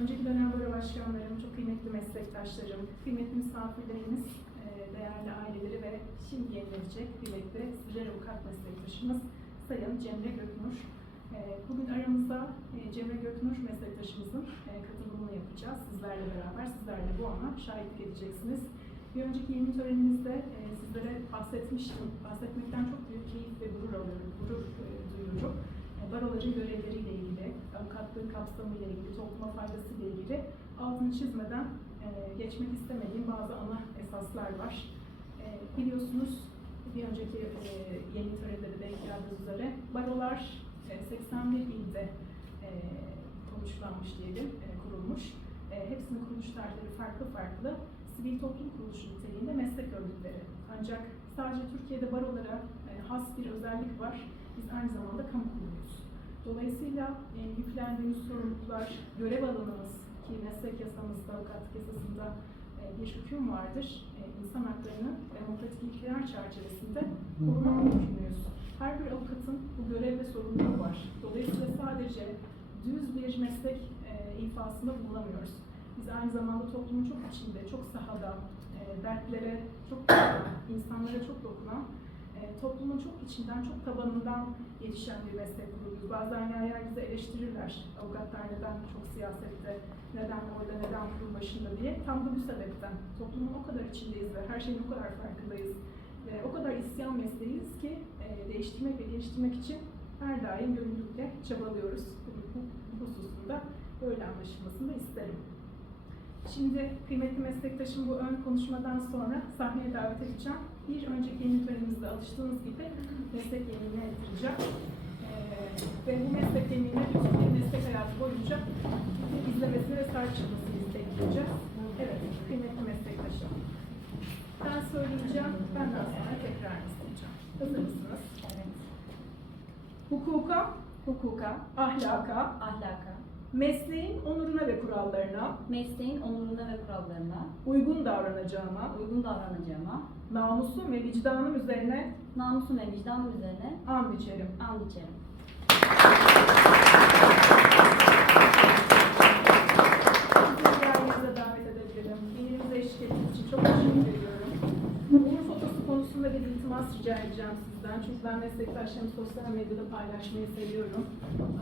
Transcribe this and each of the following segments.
Önceki dönem böyle başkanlarım, çok kıymetli meslektaşlarım, kıymetli misafirlerimiz, e, değerli aileleri ve şimdi yenilecek kıymetli sizler avukat meslektaşımız Sayın Cemre Göknur. E, Bugün aramızda e, Cemre Göknur meslektaşımızın katılımını yapacağız sizlerle beraber. Sizler de bu ana şahitlik edeceksiniz. Bir önceki yemin törenimizde sizlere bahsetmiştim. Bahsetmekten çok büyük keyif ve gurur alıyorum, gurur duyuyorum. Baroların ilgili, avukatlığın kapsamıyla ilgili, topluma faydasıyla ilgili altını çizmeden e, geçmek istemediğim bazı ana esaslar var. E, biliyorsunuz bir önceki e, yeni törenlerde de geldiğiniz üzere barolar e, 81 ilde e, konuşlanmış diyelim, e, kurulmuş. E, hepsinin kuruluş tarihleri farklı farklı. Sivil toplum kuruluşu niteliğinde meslek örgütleri. Ancak sadece Türkiye'de barolara e, has bir özellik var. Biz aynı zamanda kamu kurumuyuz. Dolayısıyla e, yüklendiğimiz sorumluluklar, görev alanımız ki meslek yasamızda, avukatlık yasasında e, bir hüküm vardır. E, insan haklarını demokratik ilkeler çerçevesinde korumak yükümlüyüz. Her bir avukatın bu görev ve sorumluluğu var. Dolayısıyla sadece düz bir meslek e, ifasında bulunamıyoruz. Biz aynı zamanda toplumun çok içinde, çok sahada, e, dertlere çok insanlara çok dokunan, e, toplumun çok içinden, çok tabanından yetişen bir meslek grubuyuz. Bazen yer yer bizi eleştirirler. Avukatlar neden çok siyasette, neden orada, neden kurul başında diye. Tam da bu sebepten. Toplumun o kadar içindeyiz ve her şeyin o kadar farkındayız. Ve o kadar isyan mesleğiyiz ki e, değiştirmek ve geliştirmek için her daim gönüllülükle çabalıyoruz. Bu, hususunda böyle anlaşılmasını isterim. Şimdi kıymetli meslektaşım bu ön konuşmadan sonra sahneye davet edeceğim. Bir önceki törenimizde alıştığınız gibi meslek yeminine ettireceğim. Ee, ve bu meslek yeminine bütün meslek hayatı boyunca izlemesini ve sahip çıkmasını isteyeceğiz. Evet, kıymetli meslektaşım. Ben söyleyeceğim, benden sonra tekrar isteyeceğim. Hazır mısınız? Evet. Hukuka, Hukuka, ahlaka, ahlaka, mesleğin onuruna ve kurallarına mesleğin onuruna ve kurallarına uygun davranacağıma, uygun davranacağıma, namusum ve vicdanım üzerine namusum ve vicdanım üzerine and içerim. and içerim. Sizi yerinize davet edebilirim. Yeminimize eşlik ettiğiniz için çok teşekkür ediyorum. Uğur fotosu konusunda bir iltimas rica edeceğim sizden. Çünkü ben meslektaşlarımı sosyal medyada paylaşmayı seviyorum.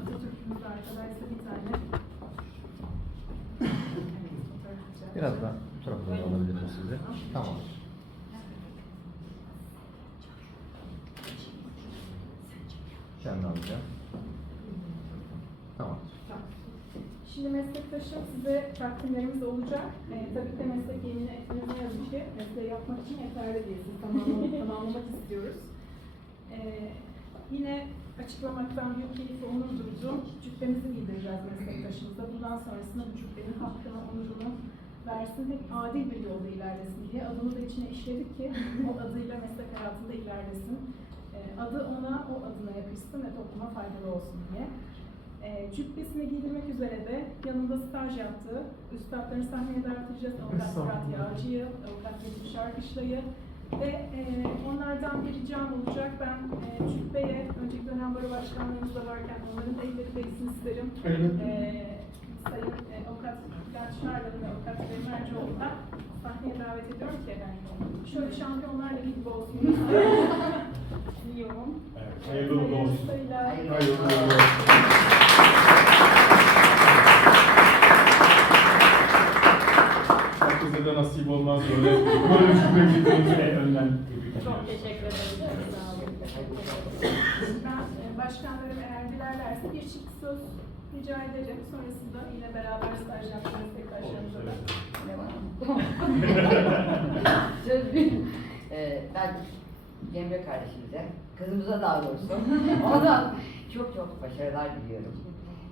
Atatürk'ümüz arkadaysa bir tane. Evet, Biraz daha bu tarafa doğru alabiliriz sizi. Tamam. Kendi alacağım. Tamam. Tamam. Şimdi meslektaşım size takdimlerimiz olacak. Ee, tabii ki de meslek yemini etmeniz ne yazık ki mesleği yapmak için yeterli değil. Siz tamamlamak, tamamlamak istiyoruz. Ee, yine açıklamaktan büyük keyif onur duyduğum cübbemizi giydireceğiz meslektaşımıza. Bundan sonrasında bu cübbenin hakkını, onurunu versin. Hep adil bir yolda ilerlesin diye. Adını da içine işledik ki o adıyla meslek hayatında ilerlesin. Ee, adı ona, o adına yakışsın ve topluma faydalı olsun diye. E, cübbesini giydirmek üzere de yanında staj yaptığı üstadlarını sahneye davet edeceğiz. Avukat Murat Yağcı'yı, Avukat Metin Şarkışla'yı ve e, onlardan bir ricam olacak. Ben e, cübbeye, önceki dönem böyle başkanlarımız da varken onların da elleri değsin isterim. E, Sayın e, Avukat Bülent Şarlan'ı ve Avukat Bey Mercoğlu'na sahneye davet ediyorum ki şöyle şampiyonlarla gibi olsun. Diyorum. Evet, hayırlı uğurlu olsun. Hayırlı uğurlu olsun. Herkese de nasip olmaz böyle. Böyle bir cümle getirdiğinizi en önden tebrik Çok ediyoruz. Teşekkür ederim. Sağ olun. Ben e, başkanlarım eğer dilerlerse bir çift söz rica ederim. Sonrasında yine beraber staj yaptığım meslektaşlarımıza da. Ne var? Söz bir. Ee, ben Cemre kardeşimize, kızımıza daha doğrusu, ona çok çok başarılar diliyorum.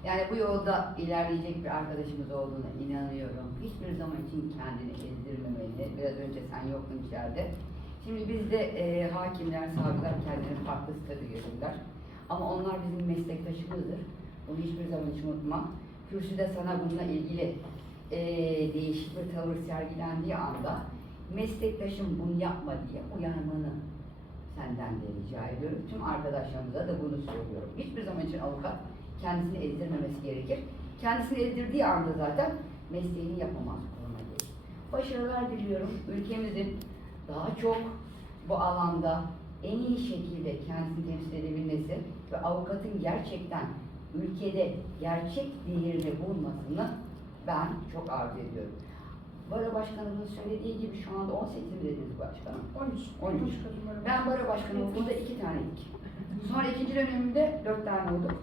Yani bu yolda ilerleyecek bir arkadaşımız olduğuna inanıyorum. Hiçbir zaman için kendini ezdirmemeli. Biraz önce sen yoktun içeride. Şimdi bizde e, hakimler, savcılar kendilerini farklı statü görürler. Ama onlar bizim meslektaşımızdır. Bunu hiçbir zaman hiç unutma. Kürsüde sana bununla ilgili e, değişik bir tavır sergilendiği anda meslektaşım bunu yapma diye uyarmanı senden de rica ediyorum. Tüm arkadaşlarımıza da bunu söylüyorum. Hiçbir zaman için avukat kendisini ezdirmemesi gerekir. kendisini ezdirdiği anda zaten mesleğini yapamaz gelir. Başarılar diliyorum. Ülkemizin daha çok bu alanda en iyi şekilde kendisini temsil edebilmesi ve avukatın gerçekten ülkede gerçek değerini bulmasını ben çok arzu ediyorum. Baro Başkanımın söylediği gibi şu anda 18 mi dediniz başkanım? 13. 13. Ben baro başkanı olduğumda iki taneydik. Sonra ikinci dönemimde dört tane olduk.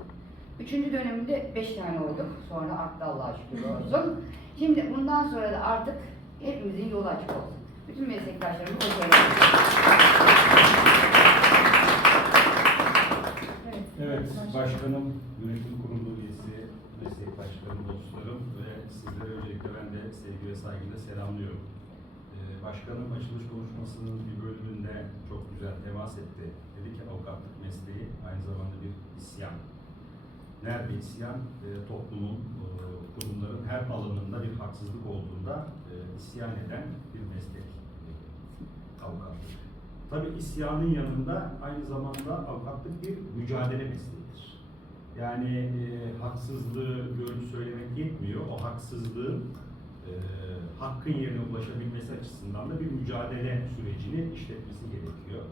Üçüncü dönemimde beş tane olduk. Sonra arttı Allah'a şükür olsun. Şimdi bundan sonra da artık hepimizin yolu açık olsun. Bütün meslektaşlarımı başarılar. Evet. Evet, başkanım, yönetim kurulu üyesi, meslektaşlarım, dostlarım ve sizlere öncelikle ben de sevgi ve saygıyla selamlıyorum. Ee, başkanım açılış konuşmasının bir bölümünde çok güzel temas etti. Dedi ki avukatlık mesleği aynı zamanda bir isyan. Nerede isyan? Ee, toplumun, e, kurumların her alanında bir haksızlık olduğunda e, isyan eden bir meslek e, avukatlık. Tabii isyanın yanında aynı zamanda avukatlık bir mücadele mesleğidir. Yani e, haksızlığı görüp söylemek yetmiyor. O haksızlığın e, hakkın yerine ulaşabilmesi açısından da bir mücadele sürecini işletmesi gerekiyor.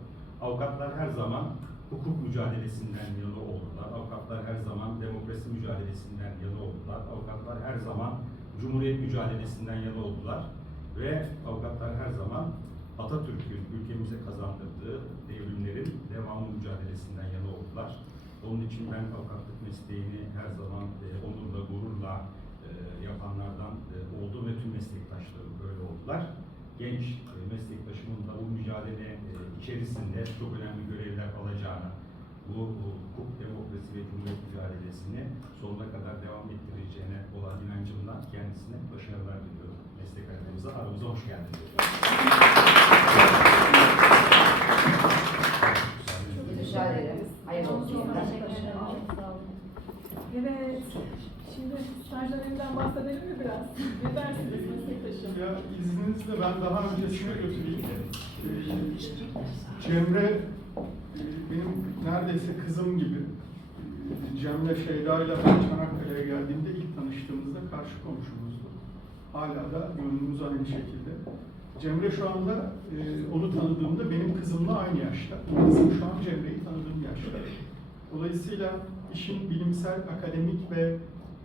Avukatlar her zaman hukuk mücadelesinden yana oldular. Avukatlar her zaman demokrasi mücadelesinden yana oldular. Avukatlar her zaman cumhuriyet mücadelesinden yana oldular. Ve avukatlar her zaman Atatürk'ün ülkemize kazandırdığı devrimlerin devamı mücadelesinden yana oldular. Onun için ben avukatlık mesleğini her zaman e, onurla, gururla e, yapanlardan e, oldum ve tüm meslektaşlarım böyle oldular. Genç e, meslektaşımın da bu mücadele e, içerisinde çok önemli görevler alacağını, bu bu hukuk, demokrasi ve cumhuriyet mücadelesini sonuna kadar devam ettireceğine olan inancımla kendisine başarılar diliyorum. Meslek hayatımıza, aramıza hoş geldiniz. Hayırlı olsun. Teşekkür ederim. Çok sağ olun. Evet. Şimdi staj döneminden bahsedelim mi biraz? Ne dersiniz meslektaşım? Ya izninizle ben daha öncesine götüreyim. Ee, Cemre e, benim neredeyse kızım gibi. Ee, Cemre Şeyda ile ben Çanakkale'ye geldiğimde ilk tanıştığımızda karşı komşumuzdu. Hala da yönümüz aynı şekilde. Cemre şu anda e, onu tanıdığımda benim kızımla aynı yaşta. Kızım şu an Cemre'yi tanıdığım yaşta. Dolayısıyla işin bilimsel, akademik ve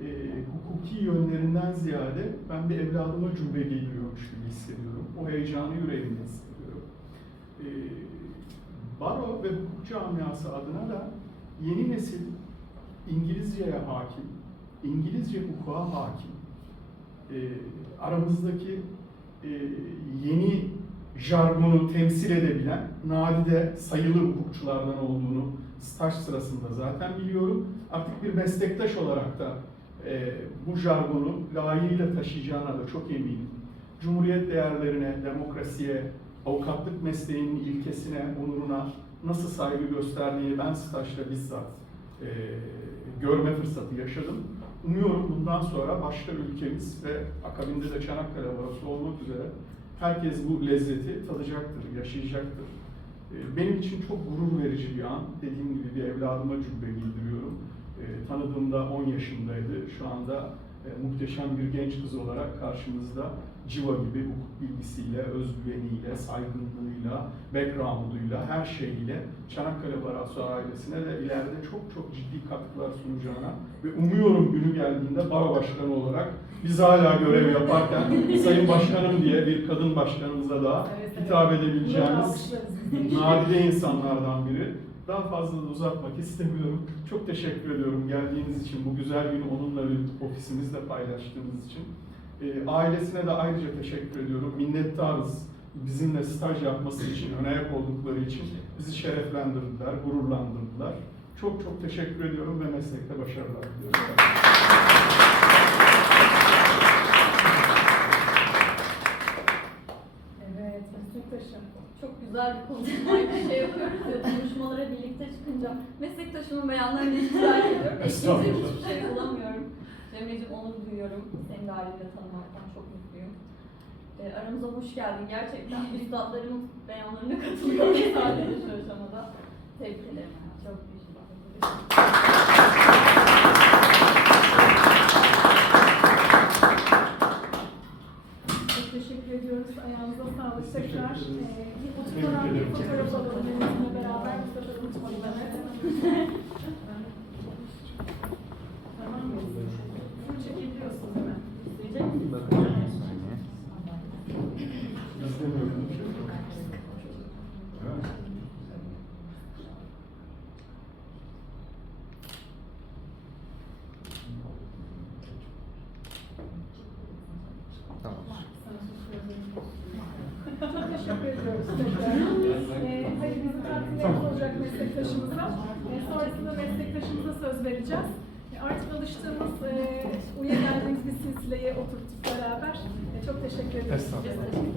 e, hukuki yönlerinden ziyade ben bir evladıma cübbe geliyormuş gibi hissediyorum. O heyecanı yüreğimde hissediyorum. E, baro ve hukuk camiası adına da yeni nesil İngilizceye hakim, İngilizce hukuka hakim, e, aramızdaki e, yeni jargonu temsil edebilen nadide sayılı hukukçulardan olduğunu staj sırasında zaten biliyorum. Artık bir meslektaş olarak da e, bu jargonu layığıyla taşıyacağına da çok eminim. Cumhuriyet değerlerine, demokrasiye, avukatlık mesleğinin ilkesine, onuruna nasıl saygı gösterdiğini ben stajda bizzat e, görme fırsatı yaşadım. Umuyorum bundan sonra başta ülkemiz ve akabinde de Çanakkale Barosu olmak üzere herkes bu lezzeti tadacaktır, yaşayacaktır. Ee, Benim için çok gurur verici bir an. Dediğim gibi bir evladıma cübbe giydiriyorum. Ee, Tanıdığımda 10 yaşındaydı. Şu anda e, muhteşem bir genç kız olarak karşımızda civa gibi hukuk bilgisiyle, özgüveniyle, saygınlığıyla, background'uyla, her şeyiyle Çanakkale Barosu ailesine de ileride çok çok ciddi katkılar sunacağına ve umuyorum günü geldiğinde baro başkanı olarak biz hala görev yaparken Sayın Başkanım diye bir kadın başkanımıza da Evet, hitap edebileceğimiz nadide insanlardan biri. Daha fazla da uzatmak istemiyorum. Çok teşekkür ediyorum geldiğiniz için, bu güzel günü onunla bir ofisimizde paylaştığınız için. Ee, ailesine de ayrıca teşekkür ediyorum. Minnettarız bizimle staj yapması için, ön ayak oldukları için bizi şereflendirdiler, gururlandırdılar. Çok çok teşekkür ediyorum ve meslekte başarılar diliyorum. Evet meslektaşım. Çok güzel bir konuşmaydı. Şey yapıyoruz ya, konuşmalara birlikte çıkınca meslektaşımın beyanlarını ihtilal ediyorum. Ekleyecek hiçbir şey bulamıyorum. Cemre'ciğim onur duyuyorum. Seni de ailede tanımaktan çok mutluyum. Ee, aramıza hoş geldin. Gerçekten üstadlarımın beyanlarına katılıyorum sadece şu aşamada. Tebrik ederim. Çok teşekkür ederim. Sağlık. Teşekkür Tekrar ederiz. e, bu Tebrik tutulan bir ederim. fotoğraf alalım benimle beraber. Mustafa unutmayın. Tamam mıyız? Full çekebiliyorsunuz hemen. İsteyecek misin? İstemiyorum. Tamam. Çok teşekkür ediyoruz tekrar. Ee, bizim tatillerimiz olacak meslektaşımıza. Ee, sonrasında meslektaşımıza söz vereceğiz. Ee, artık alıştığımız, e, uya geldiğimiz bir silsileye oturttuk beraber. Ee, çok teşekkür ediyoruz. Estağfurullah.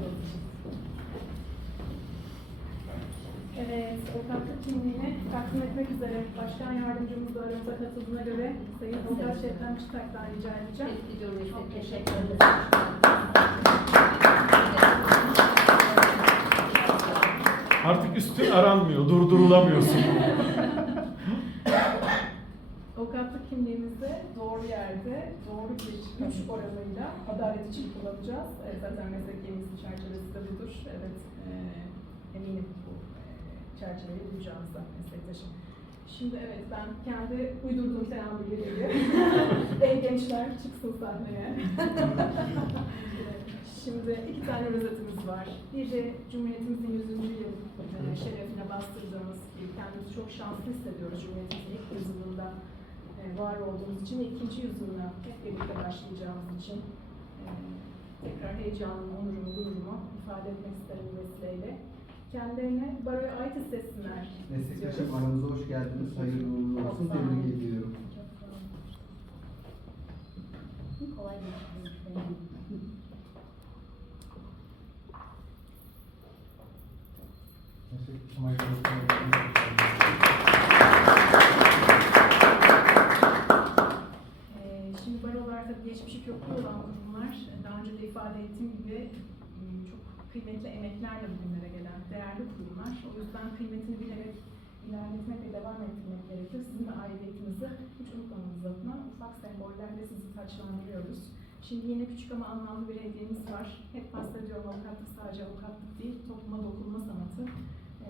Evet, ortaklık kimliğini takdim etmek üzere Başkan Yardımcımız da aramıza katıldığına göre Sayın Avukat Şebnem Çıtak'tan rica edeceğim. Çok teşekkür ederim. Artık üstün aranmıyor, durdurulamıyorsun. Avukatlık kimliğimizde doğru yerde, doğru bir güç oranıyla adalet için kullanacağız. E, zaten mesleğimizin çerçevesi de budur. Evet, e, eminim bu çerçeveyi duyacağınızda meslektaşım. Şimdi evet ben kendi uydurduğum selam bilgileri en gençler çıksın sahneye. Şimdi iki tane rozetimiz var. Biri Cumhuriyetimizin 100. yıl e, şerefine bastırdığımız kendimizi çok şanslı hissediyoruz Cumhuriyetimizin ilk yüzyılında e, var olduğumuz için ve ikinci yüzyılına hep birlikte başlayacağımız için e, tekrar heyecanımı, onurumu, gururumu ifade etmek isterim vesileyle. Kendilerine baroya ait hissetsinler. Meslektaşım aramıza hoş geldiniz. Hayırlı uğurlu olsun. Tebrik ediyorum. Kolay gelsin. Ee, Şimdi barolar tabii geçmişi köklü olan kurumlar. Daha önce de ifade ettiğim gibi m, çok kıymetli emeklerle bugünlere gelen değerli kurumlar. O yüzden kıymetini bilerek ilerletmek ve devam ettirmek gerekir. Sizin de aidiyetinizi hiç unutmamanız adına ufak sembollerle sizi taçlandırıyoruz. Şimdi yine küçük ama anlamlı bir hediyemiz var. Hep bahsediyorum avukatlık sadece avukatlık değil, topluma dokunma sanatı. Ee,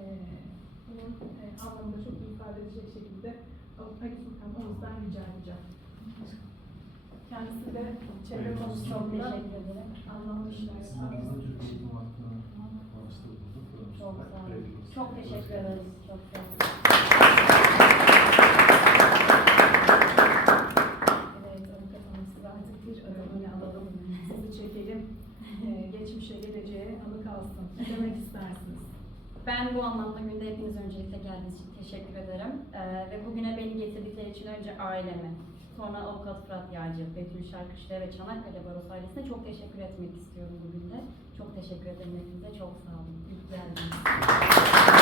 bunun e, anlamını da çok ifade edecek şekilde Ali Furkan Oğuz'dan rica edeceğim. Kendisi de çevre Çok konusunda teşekkür ederim. Eğitim Vakfı'na bağışladık. Çok sağ olun. Çok teşekkür ederiz. Çok sağ olun. Evet, avukat hanım size artık bir ödülünü alalım. Sizi çekelim. Ee, geçmişe, geleceğe anı kalsın. Ne demek istersiniz? Ben bu anlamda günde hepiniz öncelikle geldiğiniz için teşekkür ederim. Ee, ve bugüne beni getirdikleri için önce aileme, sonra avukat Fırat Yağcı, Betül Şarkışlı ve Çanakkale Barosu ailesine çok teşekkür etmek istiyorum bugün de. Çok teşekkür ederim hepinize. Çok sağ olun. İyi geldiniz.